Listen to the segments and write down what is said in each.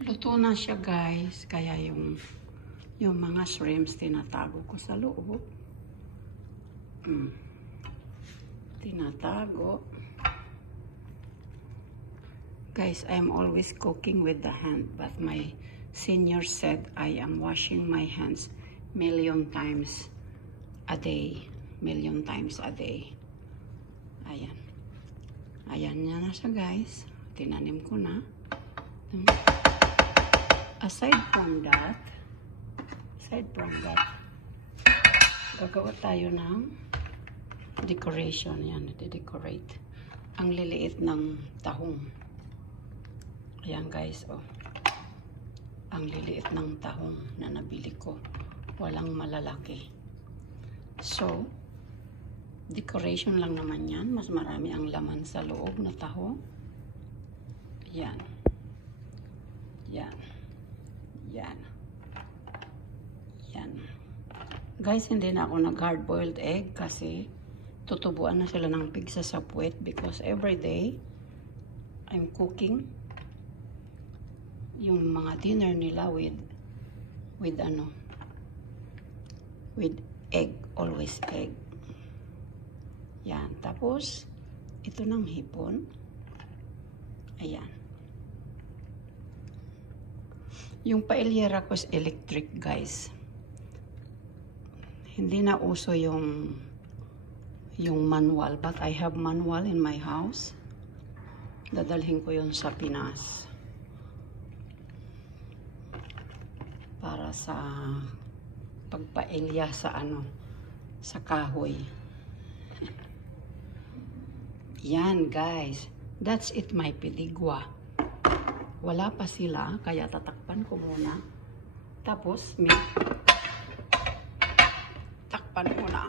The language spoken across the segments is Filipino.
Luto na siya guys, kaya yung mga shrimps tinatago ko sa loob. Tinatago. Guys, I'm always cooking with the hand, but my senior said I am washing my hands million times a day. Ayan. Ayan na siya guys. Tinanim ko na. Aside from that, gagawa tayo ng decoration. Yan, decorate. Ang liliit ng tahong. Ayan guys, oh. Ang liliit ng tahong na nabili ko. Walang malalaki. So, decoration lang naman yan. Mas marami ang laman sa loob na tahong. Yan. Yan. Yan. Yan. Guys, hindi na ako nag-hard-boiled egg kasi tutubuan na sila ng pigsa sa puwet because every day I'm cooking yung mga dinner nila with egg, always egg. Yan. Tapos, ito ng hipon. Ayan. Yung paelyera ko is electric, guys. Hindi na uso yung manual, but I have manual in my house. Dadalhin ko yun sa Pinas. Para sa pagpaelya sa sa kahoy. Yan, guys. That's it, my piligwa. Wala pa sila, kaya tatakpan ko muna. Tapos, takpan muna.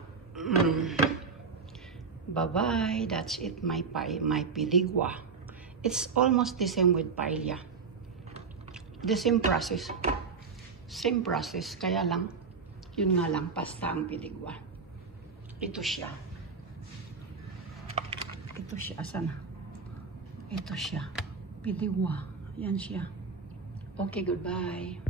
Bye-bye. That's it, my piligwa. It's almost the same with paella. The same process. Same process. Kaya lang, yun nga lang, pasta ang piligwa. Ito siya. Ito siya. Asan na? Ito siya. Piligwa. Yan siya. Okay, goodbye.